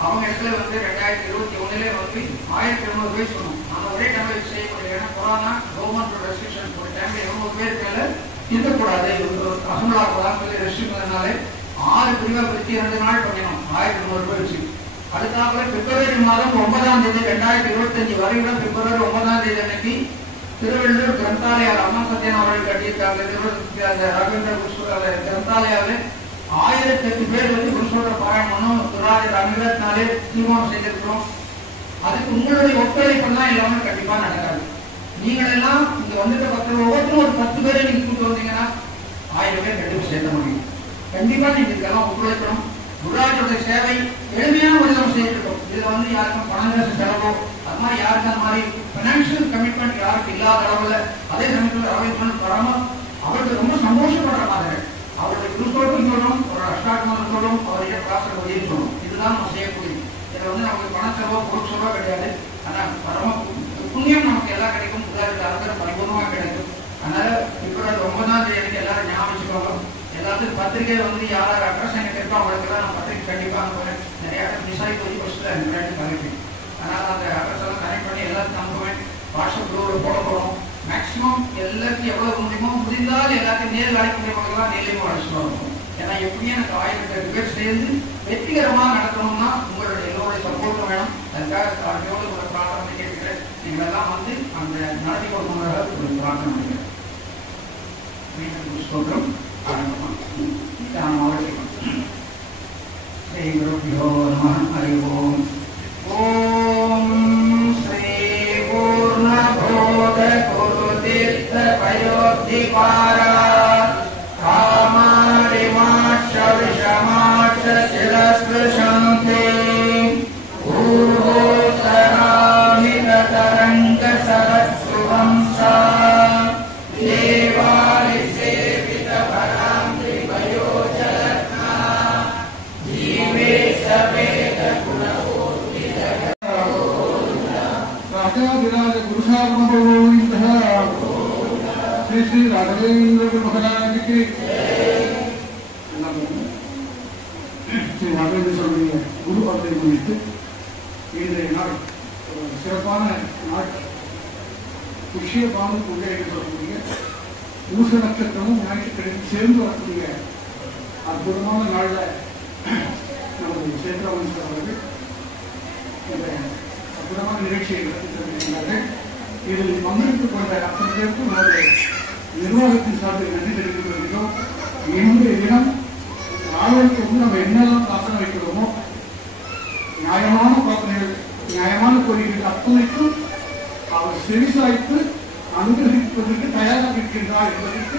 அவங்க இடத்துல வந்து 2021 வந்து 1200 பேர் சொன்னோம். அந்த ஒரே டைம்ல செய்ய முடியல. ஏன்னா கொரோனா கவர்மெண்ட் ரெஸ்ட்ரிக்ஷன் ஒரு டைம்ல 200 பேருக்கு மேல இருக்கக்கூடாது. அசம்பிளாகலாம் சொல்லி ரெஸ்ட்ரிக்ஷன்னாலே 6 பிரிவா பிரிச்சு 2 நாள் பண்ணினோம். 1200 பேர் வச்சு அடுத்தாப்புல பிப்ரவரி மாதம் 9ஆம் தேதி 2025 வரையில பிப்ரவரி 9ஆம் தேதி அன்னைக்கு திருவள்ளூர் கிரந்தாலயாவில் அம்மா சத்யன் அவர்கள் கட்டியிருக்காங்க. ரவீந்திர குருசோதர கிரந்தாலயாவில் 1008 பேர் வந்து குருசோதர பாராயணம் துராஜர் அமிர்தத்தினாலே தீர்மானம் செய்திருக்கிறோம். அதுக்கு உங்களுடைய ஒத்துழைப்பெல்லாம் இல்லாம கண்டிப்பா நடக்காது. நீங்கள் எல்லாம் இங்க வந்துட்டு ஒவ்வொருத்தரும் ஒரு 10 பேரை நீங்க கூப்பிட்டு வந்தீங்கன்னா 1000 பேர் கண்டிப்பா சேர்க்க முடியும். கண்டிப்பா நீங்க இதெல்லாம் ஒத்துழைக்கணும். குருராஜருடைய சேவை எளிமையான ஒரு நம்ம செய்திருக்கோம். இதுல வந்து யாருக்கும் பணம் செலவோ அது மாதிரி யாருக்கு அந்த மாதிரி பினான்சியல் கமிட்மெண்ட் யாருக்கு இல்லாத அளவுல அதே சமயத்தில் அரவிந்த் வராம அவருக்கு ரொம்ப சந்தோஷப்படுற மாதிரி அவருடைய குருசோட்டம் சொல்லணும், ஒரு அஷ்டாட்டம் சொல்லணும், அவருடைய பிராசன உதவி சொல்லணும். இதுதான் நம்ம செய்யக்கூடியது. இதுல வந்து நமக்கு பண செலவோ பொருள் செலவோ கிடையாது. ஆனா பரம புண்ணியம் நமக்கு எல்லாம் கிடைக்கும். குருராஜர் அலங்கரம் பரிபூர்ணமா கிடைக்கும். அதனால பிப்ரவரி 9ஆம் தேதி எல்லாரும் ஞாபகம் வச்சுக்கோங்க. எல்லாத்துக்கும் பத்திரிகை வந்து யார் அட்ரஸ் எனக்கு இருக்கோ அவங்களுக்கெல்லாம் நான் பத்திரிகை கண்டிப்பாக அனுப்புவேன். நிறைய அட்ரஸ் மிஸ் ஆகி போய் ஃபர்ஸ்ட்ல கனெக்ட். அதனால அந்த அட்ரஸ் எல்லாம் கனெக்ட் பண்ணி எல்லாத்தையும் அனுப்புவேன். வாட்ஸ்அப் குரூப்ல போட போறோம். மேக்சிமம் எல்லாத்தையும் எவ்வளவு முடியுமோ முடிந்தால் எல்லாத்தையும் நேரில் அழைக்கக்கூடியவங்களுக்கெல்லாம் நேரிலையும் அழைச்சிட்டு வரணும். ஏன்னா எப்படியும் எனக்கு 1008 பேர் சேர்ந்து வெற்றிகரமாக நடத்தணும்னா உங்களுடைய எல்லோருடைய சப்போர்ட்டும் வேணும். அதுக்காக அதையோடு ஒரு பிரார்த்தனை கேட்கிறேன். நீங்கள் எல்லாம் வந்து அந்த நடத்தி கொடுக்கணுங்கிறத ஒரு பிரார்த்தனை பண்ணிக்கிறேன். ஸ்தோத்திரம் श्री गुरुभ्यो नमः हरि ओम ओम श्री पूर्णबोध गुरुतीर्थ पयोधिपारा कामारिमाक्ष विषमाक्ष शिरस्पृशन्ते पूर्वोत्तरामित तरंग सरस्वंसा श्री श्री राघवेंद्र महाराज की श्री राघवेंद्र स्वामी குரு அவர்களை முன்னிட்டு இன்றைய நாள் சிறப்பான நாள். புஷ்ய பாம்பு பூஜை என்று சொல்லக்கூடிய பூச நட்சத்திரமும் ஞாயிற்றுக்கிழமை சேர்ந்து வரக்கூடிய அற்புதமான நாள்ல நமது சேத்ராமன் அவர்கள் இந்த அற்புதமான நிகழ்ச்சியை நடத்தி தருகின்றார்கள். இதில் பங்கெடுத்துக் கொண்ட அத்தனை பேருக்கும் நமது நிர்வாகத்தின் சார்பில் நன்றி தெரிவித்துக் கொள்கிறோம். இன்றைய தினம் நாளுக்கு வந்து நம்ம என்னெல்லாம் பிரார்த்தனை வைக்கிறோமோ நியாயமான பிரார்த்தனைகள், நியாயமான கோரிக்கைகள் அத்தனைக்கும் அவர் செவிசாய்த்து அனுகிரகிப்பதற்கு தயாராக இருக்கின்றார் என்பதற்கு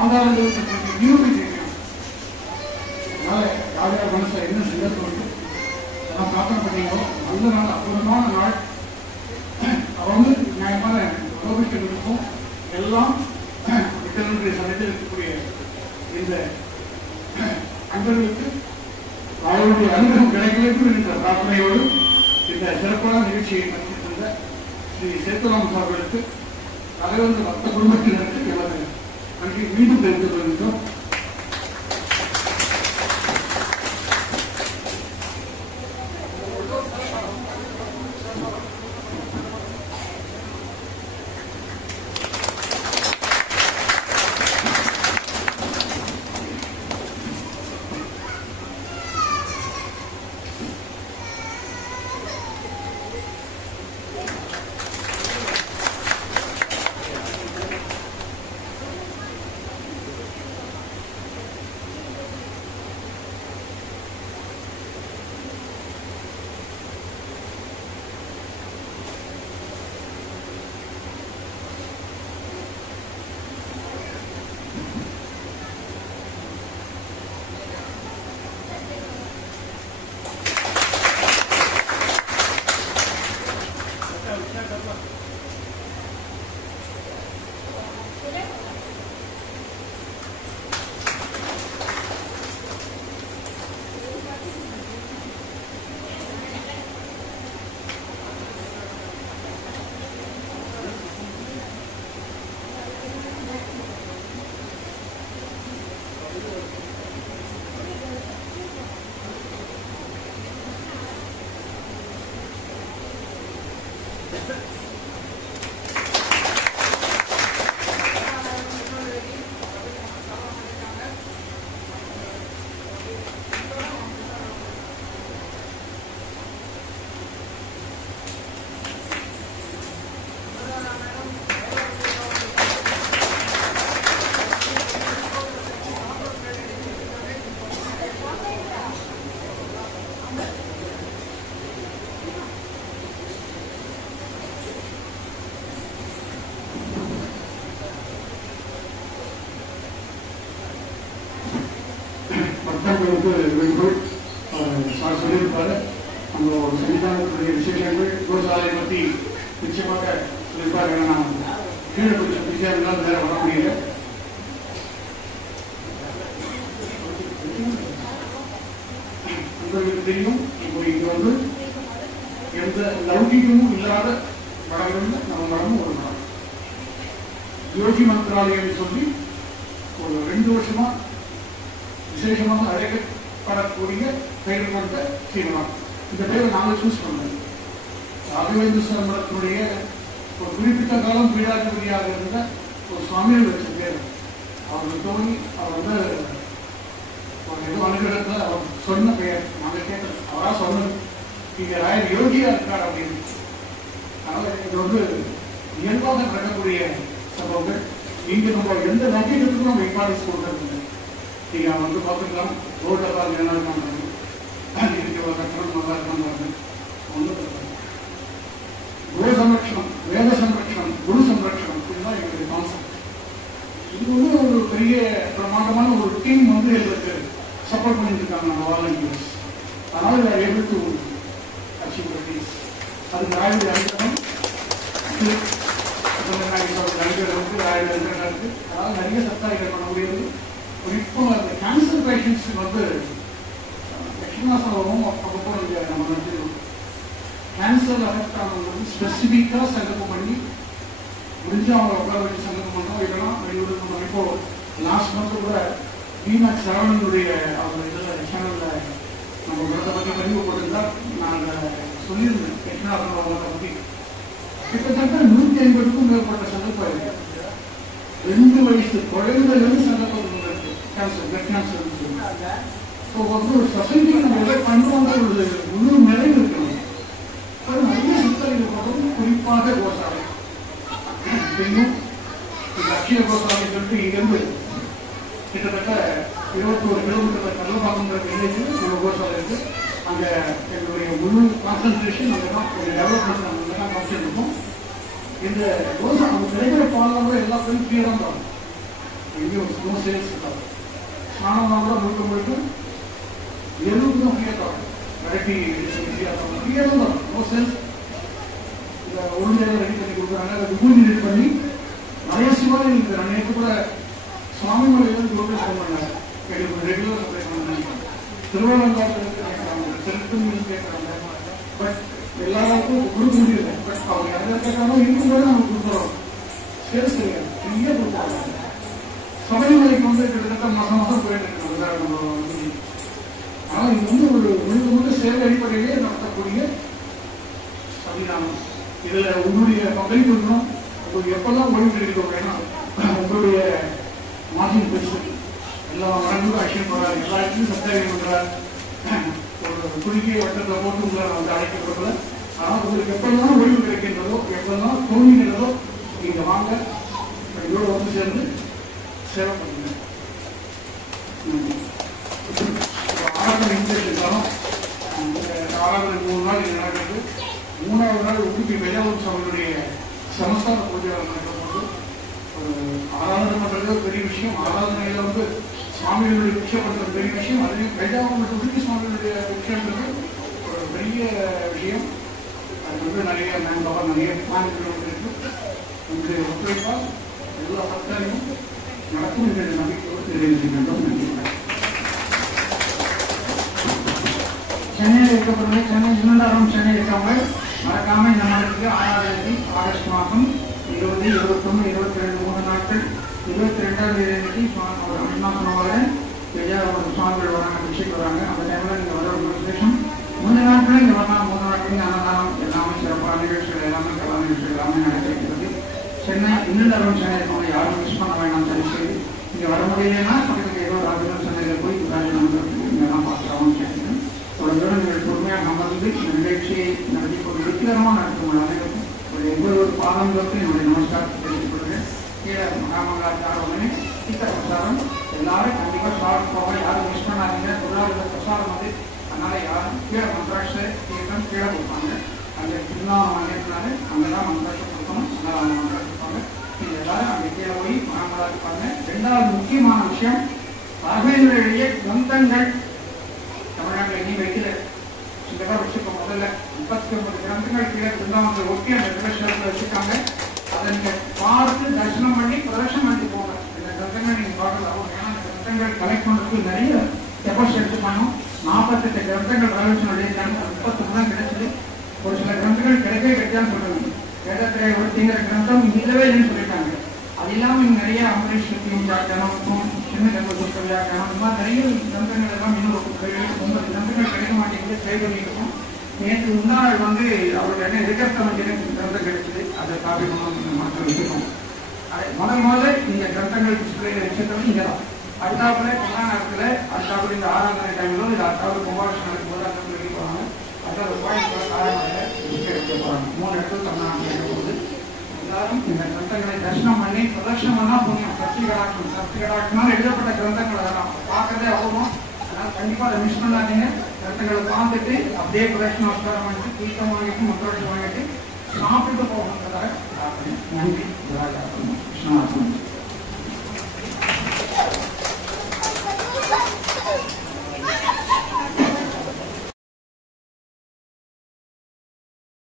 ஆதாரங்களுக்கு நிரூபி செய்யணும். அதனால யார் யார் மனசை என்ன செய்ய சொல்லி நான் பிரார்த்தனை பண்ணீங்களோ நல்ல நாள், அற்புதமான நாள். அவங்க நியாயமான கோரிக்கைகள் இருக்கும். எல்லாம் விட்டனுடைய சமயத்தில் இருக்கக்கூடிய இந்த அன்பர்களுக்கு அவருடைய அனுகிரகம் கிடைக்க வேண்டும் என்ற பிரார்த்தனையோடு இந்த சிறப்பான நிகழ்ச்சியை நடத்தி தந்த ஸ்ரீ சேத்துராமன் அவர்களுக்கு தலைவர் மற்ற குடும்பத்தினருக்கு எனது நன்றி மீண்டும் தெரிவித்துக் கொள்கின்றோம். சார் சொல்லியிருப்பாரு. அந்த ஒரு சன்னிதானத்துடைய விசேஷங்கள் கோசாலை பற்றி நிச்சயமாக சொல்லியிருப்பாரு. நான் கீழே கொஞ்சம் பிஸியாக இருந்தாலும் வேற வர முடியல. உங்களுக்கு தெரியும், இப்போ இங்கே வந்து எந்த லௌகிகமும் இல்லாத மடங்கள்ல நம்ம மடமும் ஒரு மடம். யோகி மந்திராலயம் சொல்லி ஒரு 2 வருஷமா விசேஷமாக அழைக்கப்படக்கூடிய பெயர் கொண்ட ஸ்ரீமடம். இந்த பெயரை நாங்கள் சூஸ் பண்ணோம். ராகவேந்திர மடத்தினுடைய ஒரு குறிப்பிட்ட காலம் பீடாதிபதியாக இருந்த ஒரு சுவாமிகள் வச்ச பேர். அவர் தோணி அவர் வந்து ஒரு ஏதோ அனுகிரகத்தில் அவர் சொன்ன பெயர் நாங்கள் கேட்டது. அவராக சொன்னது இங்கே ராயர் யோகியா இருக்கார் அப்படின்னு. அதனால இது வந்து இயல்பாக நடக்கக்கூடிய சம்பவங்கள். இங்கே நம்ம எந்த நம்பிக்கைக்கும் நம்ம இம்பார்ட்டன்ஸ் கொடுக்கறது. நீங்க வந்து பார்த்துக்கலாம், ரோட்டெல்லாம் என்ன இருக்காங்க, இதுக்கு கட்டணம் நல்லா இருக்காங்க. ஒன்றும் கோ சம்ரட்சணம், வேத சம்ரட்சணம், குரு சம்ரட்சணம், இதுதான் எங்களுடைய கான்செப்ட். இது வந்து ஒரு பெரிய பிரமாண்டமான ஒரு டீம் வந்து எங்களுக்கு சப்போர்ட் பண்ணிட்டு இருக்காங்க நம்ம வாலண்டியர்ஸ். அதனால ஏபிள் டு அச்சீவ் திஸ். அதுக்கு ராயுடைய அனுகிரகம் இருக்கு, ராயுடைய அனுகிரகம் இருக்கு. அதாவது நிறைய சப்தாரிகள் பண்ண முடியாது. இப்போ அந்த கேன்சர் பேஷண்ட்ஸ் வந்து லட்சுமிநாசம் அப்பப்போ நம்ம நினைச்சிருக்கோம். கேன்சர் அஃபெக்ட் ஆனவங்க வந்து ஸ்பெசிஃபிக்காக சங்கப்பம் பண்ணி முடிஞ்சு அவங்க உட்கார வச்சு சங்கப்பம் பண்ணோம். இல்லைன்னா வெளியூர் பண்ணோம். இப்போ லாஸ்ட் மந்த் கூட வீணாக் சரவணனுடைய அவங்க இதில் சேனலில் நம்ம குணத்தை பற்றி பதிவு போட்டிருந்தா நாங்கள் சொல்லியிருந்தேன். லட்சுமிநாசன் அவங்களை பற்றி கிட்டத்தட்ட 150க்கும் மேற்பட்ட சங்கப்பம் இருக்கு. 2 வயசு குழந்தைகளும் சங்கப்பம் இருக்கு. Cancer, blood cancer. ஸோ வந்து ஒரு சொசைட்டி நம்ம எதை பண்ணுவாங்க ஒரு முழு நிறைவு இருக்கணும். அது நிறைய சித்தரிகள் போதும், குறிப்பாக கோசாலை இன்னும் இந்த அக்ஷய கோசாலை சொல்லிட்டு இங்கிருந்து கிட்டத்தட்ட 21 கிலோமீட்டர் கல்லபாக்கங்கிற வில்லேஜ் நம்ம கோசாலை இருக்கு. அங்கே எங்களுடைய முழு கான்சன்ட்ரேஷன் அங்கே தான், ஒரு டெவலப்மெண்ட் அங்கே தான் கான்சன்ட்ரேட் இருக்கும். இந்த கோசா அவங்க கிடைக்கிற பாலம் கூட எல்லா பேரும் ஃப்ரீயாக தான் தரும். எங்கேயும் ஒரு ஸ்னோ சேல்ஸ் இருக்காது. ஸ்நானம் கூட முழுக்க எதுவும் தான் ஃப்ரீயாக தரும். வெரைட்டி ஃப்ரீயாக தரும், ஃப்ரீயாக தான் தரும். No sales. இந்த ஒழுங்காக ரெடி பண்ணி கொடுக்குறாங்க. அதை விபூதி ரெடி பண்ணி நிறைய சிவாலயம் இருக்குது. நேற்று கூட சுவாமி மலையிலேருந்து குரூப்பில் ஃபோன் பண்ணாங்க. எங்களுக்கு ரெகுலராக சப்ளை பண்ணாங்க. திருவண்ணாமலை கேட்குறாங்க, செலுத்தும் கேட்குறாங்க. பட் எல்லாருக்கும் கொடுக்க முடியல. பட் அவங்க எதை கேட்கறாலும் இருக்கும்போது நம்ம கொடுக்குறோம். சேல்ஸ் கிடையாது, ஃப்ரீயாக கொடுக்குறாங்க. சபரிமலைக்கு வந்து கிட்டத்தட்ட மாதம் போயிட்டு இருக்காங்க. ஆனால் இது வந்து ஒரு முழுக்க சேவை அடிப்படையிலே நடத்தக்கூடிய சன்னிதானம். இதில் உங்களுடைய பங்களிப்பு இருக்கணும். உங்களுக்கு எப்பெல்லாம் ஓய்வு கிடைக்கும் வேணா உங்களுடைய மார்ஜின் பெருசு. எல்லா மரங்களும் ஆக்ஷன் பண்ணுறாரு, எல்லா இடத்துலையும் சப்தாரியம் பண்ணுறாரு. ஒரு குறுகிய வட்டத்தை போட்டு உங்களை வந்து அழைக்கப்படுறதில்ல. ஆனால் உங்களுக்கு எப்பெல்லாம் ஓய்வு கிடைக்கின்றதோ, எப்பெல்லாம் தோணுகிறதோ நீங்கள் வாங்க, இதோட வந்து சேர்ந்து சேவை பண்ணுங்க. ஆராதனை இருந்தாலும் ஆராதனை 3 நாள் இது நடக்கிறது. 3வது நாள் உடுப்பி வேதாவூர் சாமியுடைய சமஸ்தான பூஜை நடக்கும்போது ஆராதனை பண்ணுறது பெரிய விஷயம். ஆராதனையில் வந்து சுவாமிகளுடைய பிக்ஷை பண்ணுறது பெரிய விஷயம். அதுலேயும் வேதாவூர் உடுப்பி சுவாமிகளுடைய பிக்ஷைன்றது ஒரு பெரிய விஷயம். அது வந்து நிறைய மேம்பவர் நிறைய பிளான்கள் இருக்கு. உங்களுடைய ஒத்துழைப்பால் எல்லா பக்தரையும் நடக்கும் என்ற நம்பிக்கையோடு தெரிவிக்கின்றோம். சென்னையில் இருக்கப்படுறது சென்னை இன்னொன்றாரம் சென்னை இருக்கவங்க மறக்காம இந்த நாளுக்கு 6ஆம் தேதி ஆகஸ்ட் மாதம் 20, 21, 22 3 நாட்கள். 22ஆம் தேதி அண்ணா சொன்னவாறு விஜயாவோட சுவாமிகள் வராங்க, பிக்ஷைக்கு வராங்க. அந்த டைம்ல நீங்க வர ஒரு விசேஷம். 3 நாட்களும் இங்கே வரலாம். 3 நாட்களும் அன்னதானம் எல்லாமே சிறப்பான நிகழ்ச்சிகள் எல்லாமே இன்னும் தரம் சேனல் யாரும் மிஸ் பண்ண வேண்டாம். சரி சரி இங்கே வர முடியலன்னா பக்கத்துக்கு ஏதோ ராஜன் சேனலில் போய் இங்கெல்லாம் பார்க்குறோம்னு கேட்குறேன். ஒரு தூரம் நீங்கள் பொறுமையாக அமர்ந்து இந்த நிகழ்ச்சியை நடத்தி கொண்டு வெற்றிகரமாக நடத்தும் அனைவருக்கும் ஒரு எவ்வளவு பாதம் தொட்டு என்னுடைய நமஸ்காரத்தை தெரிவித்துக் கொள்கிறேன். கீழே மகாமங்களாச்சார உடனே சீக்கிர பிரசாரம் எல்லாரும் கண்டிப்பாக ஷார்ட் போக யாரும் மிஸ் பண்ணாதீங்க. பொருளாதார பிரசாரம் வந்து அதனால யாரும் கீழே மந்திராட்ச தீர்த்தம் கீழே கொடுப்பாங்க. அந்த திருநாமம் வாங்கினால அங்கெல்லாம் மந்திராட்சம் கொடுக்கணும். அதனால அவங்க மந்திராட்சம் கொடுப்பாங்க. நீங்கள் எல்லாரும் அந்த கீழே போய் மகாமங்களா இருப்பாங்க. ரெண்டாவது முக்கியமான விஷயம் ராகவேந்திர எழுதிய கிரந்தங்கள் தமிழ்நாட்டில் இனி வைக்கல. இந்த வச்சுக்கோ முதல்ல 39 கிரந்தங்கள் கீழே பிருந்தாவனத்தை ஒட்டி அந்த பிரதர்ஷனத்தில் வச்சுருக்காங்க. அதை நீங்கள் பார்த்து தரிசனம் பண்ணி பிரதர்ஷனம் பண்ணி போங்க. இந்த கிரந்தங்கள் நீங்கள் பார்க்கலாம். ஏன்னா இந்த கிரந்தங்கள் கலெக்ட் பண்ணுறதுக்கு நிறைய எஃபர்ட்ஸ் எடுத்து பண்ணணும். 48 கிரந்தங்கள் ராகவேந்திரனுடைய 33 தான் கிடைச்சது. ஒரு சில கிரந்தங்கள் கிடைக்கவே கிடைக்கான்னு சொல்றாங்க. வேதத்திரை ஒருத்திங்கிற கிரந்தம் இல்லவே இல்லைன்னு சொல்லிட்டாங்க. அது இல்லாமல் இங்கே நிறைய அமரேஸ்வரத்தையும் வியாக்கியானம், சின்ன கர்மசூத்திர வியாக்கியானம், இந்த மாதிரி நிறைய கிரந்தங்கள் எல்லாம் இன்னும் 9 கிரந்தங்கள் கிடைக்க மாட்டேங்குது. ட்ரை பண்ணியிருக்கோம். நேற்று முன்னாள் வந்து அவருடைய என்ன எதிர்கர்த்தம் கிரந்தம் கிடைச்சது. அதை காப்பி பண்ணணும் மக்கள் வச்சுக்கோம். முதல்ல இந்த கிரந்தங்கள் டிஸ்பிளேல வச்சுக்கிறது இங்கே தான். அடுத்தாப்புல கொரோனா நேரத்தில் அடுத்தாப்புல இந்த 6ஆம் நாள் டைம்ல இது அடுத்தாவது கும்பாபிஷேகம் நடக்கும் போது அந்த வெளியே போகிறாங்க. அடுத்த கோயில் ஆரம்பத்தில் எடுக்க போகிறாங்க. 3 இடத்துல தமிழ்நாட்டில் இருக்கும்போது எல்லாரும் இந்த கிரந்தங்களை தரிசனம் பண்ணி பிரதர்ஷனம் பண்ணா புண்ணியம். சக்தி கடாட்சினால் எழுதப்பட்ட கிரந்தங்கள் அதெல்லாம் பார்க்கறதே அவ்வளோ. அதனால கண்டிப்பாக அதை மிஸ் பண்ணாதீங்க. கிரந்தங்களை பார்த்துட்டு அப்படியே பிரதர்ஷனம் நமஸ்காரம் பண்ணிட்டு தீர்த்தம் வாங்கிட்டு மந்திராட்சம் வாங்கிட்டு சாப்பிட்டு போகணுன்றதாக நன்றி.